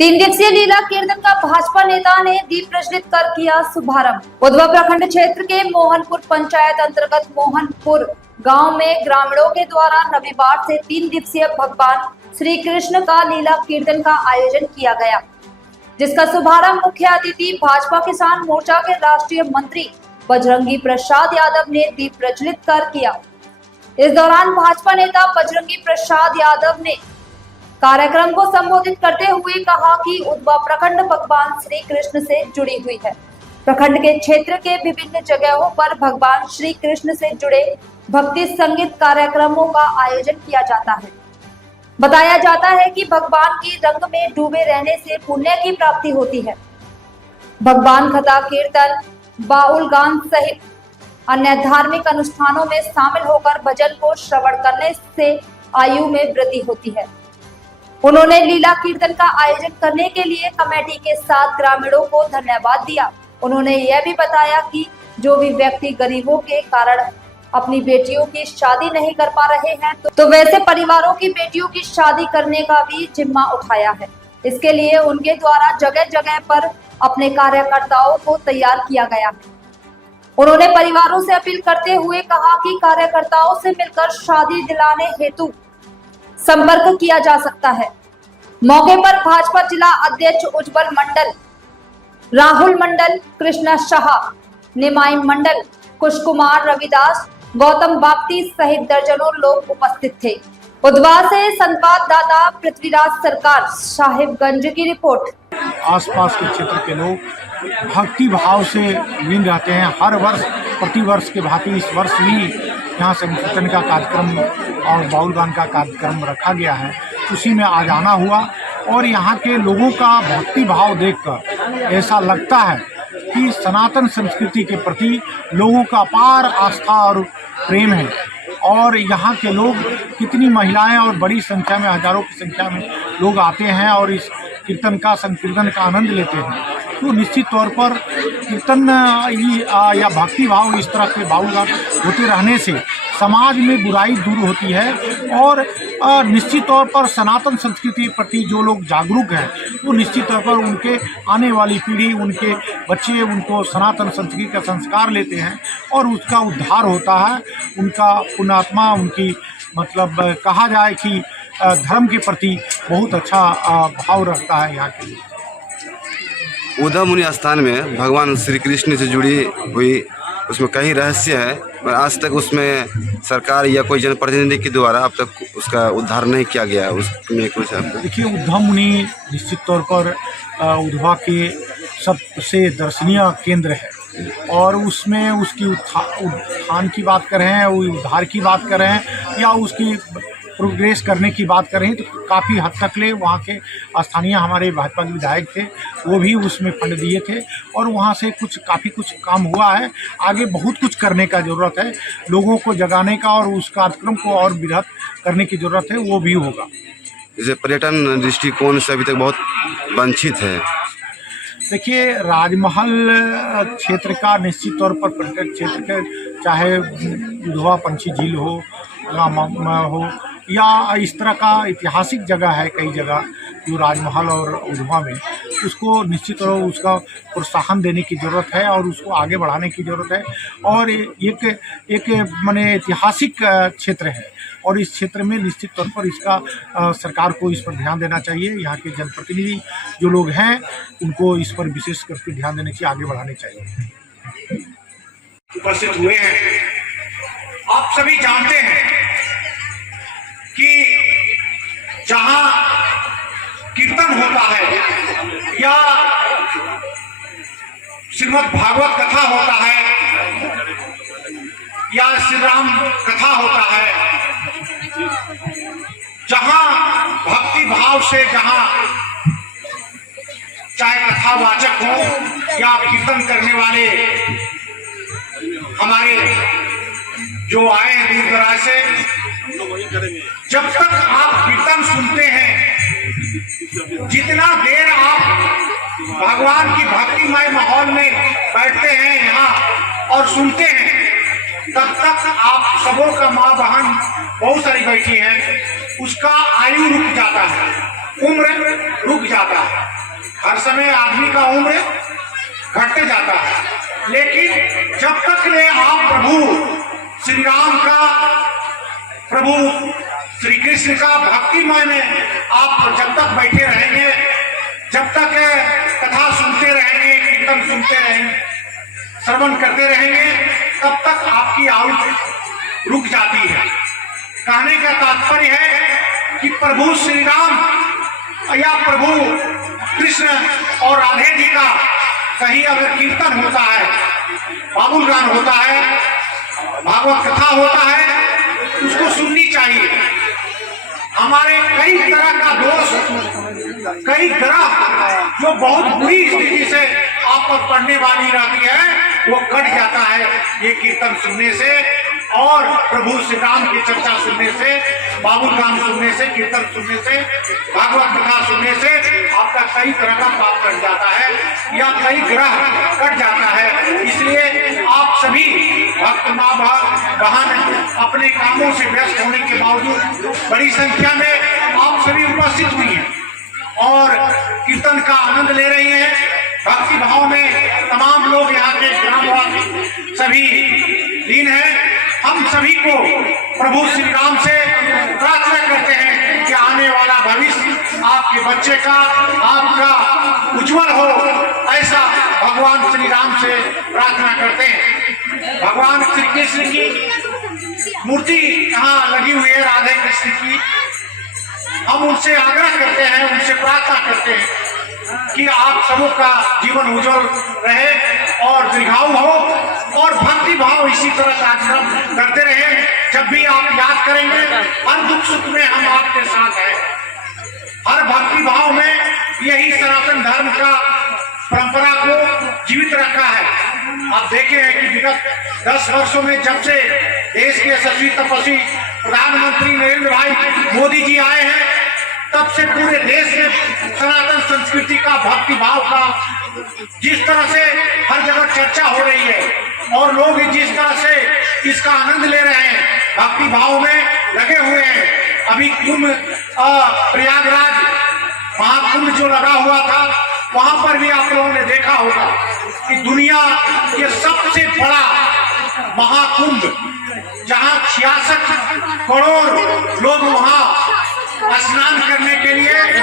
तीन दिवसीय लीला कीर्तन का भाजपा नेता ने दीप प्रज्वलित कर किया शुभारंभ। उधवा प्रखंड क्षेत्र के मोहनपुर पंचायत अंतर्गत मोहनपुर गांव में ग्रामीणों के द्वारा रविवार से 3 दिवसीय भगवान श्री कृष्ण का लीला कीर्तन का आयोजन किया गया, जिसका शुभारंभ मुख्य अतिथि भाजपा किसान मोर्चा के राष्ट्रीय मंत्री बजरंगी प्रसाद यादव ने दीप प्रज्वलित कर किया। इस दौरान भाजपा नेता बजरंगी प्रसाद यादव ने कार्यक्रम को संबोधित करते हुए कहा कि उधवा प्रखंड भगवान श्री कृष्ण से जुड़ी हुई है। प्रखंड के क्षेत्र के विभिन्न जगहों पर भगवान श्री कृष्ण से जुड़े भक्ति संगीत कार्यक्रमों का आयोजन किया जाता है। बताया जाता है कि भगवान की रंग में डूबे रहने से पुण्य की प्राप्ति होती है। भगवान कथा कीर्तन, बाउल गान सहित अन्य धार्मिक अनुष्ठानों में शामिल होकर भजन को श्रवण करने से आयु में वृद्धि होती है। उन्होंने लीला कीर्तन का आयोजन करने के लिए कमेटी के साथ ग्रामीणों को धन्यवाद दिया। उन्होंने यह भी बताया कि जो भी व्यक्ति गरीबों के कारण अपनी बेटियों की शादी नहीं कर पा रहे हैं तो वैसे परिवारों की बेटियों की शादी करने का भी जिम्मा उठाया है। इसके लिए उनके द्वारा जगह जगह पर अपने कार्यकर्ताओं को तैयार किया गया है। उन्होंने परिवारों से अपील करते हुए कहा कि कार्यकर्ताओं से मिलकर शादी दिलाने हेतु संपर्क किया जा सकता है। मौके पर भाजपा जिला अध्यक्ष उज्जवल मंडल, राहुल मंडल, कृष्णा शाह, निमाई मंडल, कुश कुमार, रविदास, गौतम बागती सहित दर्जनों लोग उपस्थित थे। उधवा से संवाददाता पृथ्वीराज सरकार, साहिबगंज की रिपोर्ट। आसपास के क्षेत्र के लोग भक्ति भाव से लीन रहते हैं। हर वर्ष प्रतिवर्ष के भांति इस वर्ष भी यहाँ संकीर्तन का कार्यक्रम और बाउल गान का कार्यक्रम रखा गया है। उसी में आज आना हुआ और यहाँ के लोगों का भक्ति भाव देखकर ऐसा लगता है कि सनातन संस्कृति के प्रति लोगों का अपार आस्था और प्रेम है। और यहाँ के लोग कितनी महिलाएं और बड़ी संख्या में, हजारों की संख्या में लोग आते हैं और इस कीर्तन का संकीर्तन का आनंद लेते हैं। तो निश्चित तौर पर कीर्तन या भक्ति भाव इस तरह के बाउल गान होते रहने से समाज में बुराई दूर होती है और निश्चित तौर पर सनातन संस्कृति के प्रति जो लोग जागरूक हैं वो निश्चित तौर पर उनके आने वाली पीढ़ी, उनके बच्चे उनको सनातन संस्कृति का संस्कार लेते हैं और उसका उद्धार होता है। उनका पुण्यात्मा, उनकी मतलब कहा जाए कि धर्म के प्रति बहुत अच्छा भाव रखता है यहाँ के लिए। उधव मुनि स्थान में भगवान श्री कृष्ण से जुड़ी हुई उसमें कई रहस्य है, पर आज तक उसमें सरकार या कोई जनप्रतिनिधि के द्वारा अब तक उसका उद्धार नहीं किया गया है। उसमें कुछ देखिए, उद्धव मुनि निश्चित तौर पर उधवा के सबसे दर्शनीय केंद्र है और उसमें उसकी उत्थान की बात कर रहे हैं, उद्धार की बात कर रहे हैं या उसकी प्रोग्रेस करने की बात करें तो काफ़ी हद तक ले वहाँ के स्थानीय हमारे भाजपा के विधायक थे, वो भी उसमें फंड दिए थे और वहाँ से काफ़ी कुछ काम हुआ है। आगे बहुत कुछ करने का ज़रूरत है, लोगों को जगाने का और उस कार्यक्रम को और वृहद करने की ज़रूरत है, वो भी होगा। जैसे पर्यटन दृष्टिकोण से अभी तक बहुत वंचित है। देखिए, राजमहल क्षेत्र का निश्चित तौर पर पर्यटन क्षेत्र के, चाहे उधवा पंछी झील हो या इस तरह का ऐतिहासिक जगह है, कई जगह जो राजमहल और उधवा में, उसको निश्चित तौर पर उसका प्रोत्साहन देने की ज़रूरत है और उसको आगे बढ़ाने की ज़रूरत है। और एक माने ऐतिहासिक क्षेत्र है और इस क्षेत्र में निश्चित तौर पर इसका सरकार को इस पर ध्यान देना चाहिए। यहाँ के जनप्रतिनिधि जो लोग हैं उनको इस पर विशेष करके ध्यान देने चाहिए, आगे बढ़ाने चाहिए। उपस्थित हुए हैं, आप सभी जानते हैं कि जहां कीर्तन होता है या श्रीमद् भागवत कथा होता है या श्री राम कथा होता है, जहां भक्ति भाव से, जहां चाहे कथावाचक हो या कीर्तन करने वाले हमारे जो आए हैं दूर दराज से, जब तक आप कीर्तन सुनते हैं, जितना देर आप भगवान की भक्तिमय माहौल में बैठते हैं यहाँ और सुनते हैं, तब तक आप सबों का माँ बहन बहुत सारी बैठी हैं, उसका आयु रुक जाता है। उम्र रुक जाता है। हर समय आदमी का उम्र घटते जाता है, लेकिन जब तक ले आप प्रभु श्री राम का, प्रभु श्री कृष्ण का भक्तिमय में आप जब तक बैठे रहेंगे, जब तक कथा सुनते रहेंगे, कीर्तन सुनते रहेंगे, श्रवण करते रहेंगे, तब तक आपकी आयु रुक जाती है। कहने का तात्पर्य है कि प्रभु श्री राम या प्रभु कृष्ण और राधे जी का कहीं अगर कीर्तन होता है, बाबुल गान होता है, भागवत कथा होता है, उसको सुननी चाहिए। हमारे कई तरह का दोष, कई ग्रह जो बहुत बुरी स्थिति से आप पर पड़ने वाली रहती है, वो कट जाता है ये कीर्तन सुनने से और प्रभु श्री राम की चर्चा सुनने से, बाबुल गान सुनने से, कीर्तन सुनने से, भागवत कथा सुनने से आपका कई तरह का पाप कट जाता है या कई ग्रह कट जाता है। इसलिए आप सभी भक्त माँ बहन अपने कामों से व्यस्त होने के बावजूद बड़ी संख्या में आप सभी उपस्थित हुई हैं और कीर्तन का आनंद ले रही हैं। भक्ति भाव में तमाम लोग यहाँ के ग्रामवासी सभी लीन हैं। हम सभी को प्रभु श्री राम से प्रार्थना करते हैं कि आने वाला भविष्य आपके बच्चे का, आपका उज्जवल हो, ऐसा भगवान श्री राम से प्रार्थना करते हैं। भगवान श्री कृष्ण की मूर्ति यहाँ लगी हुई है, राधे कृष्ण की। हम उनसे आग्रह करते हैं, उनसे प्रार्थना करते हैं कि आप सबों का जीवन उज्जवल रहे और दीर्घायु हो और भक्ति भाव इसी तरह कार्यक्रम करते रहे। जब भी आप याद करेंगे, हर दुख सुख में हम आपके साथ हैं। हर भक्ति भाव में यही सनातन धर्म का परंपरा को जीवित रखा है। आप देखे हैं कि विगत 10 वर्षों में जब से देश के यशस्वी तपस्वी प्रधानमंत्री नरेंद्र भाई मोदी जी आए हैं, तब से पूरे देश में सनातन संस्कृति का, भक्ति भाव का जिस तरह से हर जगह चर्चा हो रही है और लोग जिस तरह से इसका आनंद ले रहे हैं, भक्ति भाव में लगे हुए हैं। अभी कुंभ प्रयागराज महाकुंभ जो लगा हुआ था, वहां पर भी आप लोगों ने देखा होगा कि दुनिया के सबसे बड़ा महाकुंभ, जहां 66 करोड़ लोग वहां स्नान करने के लिए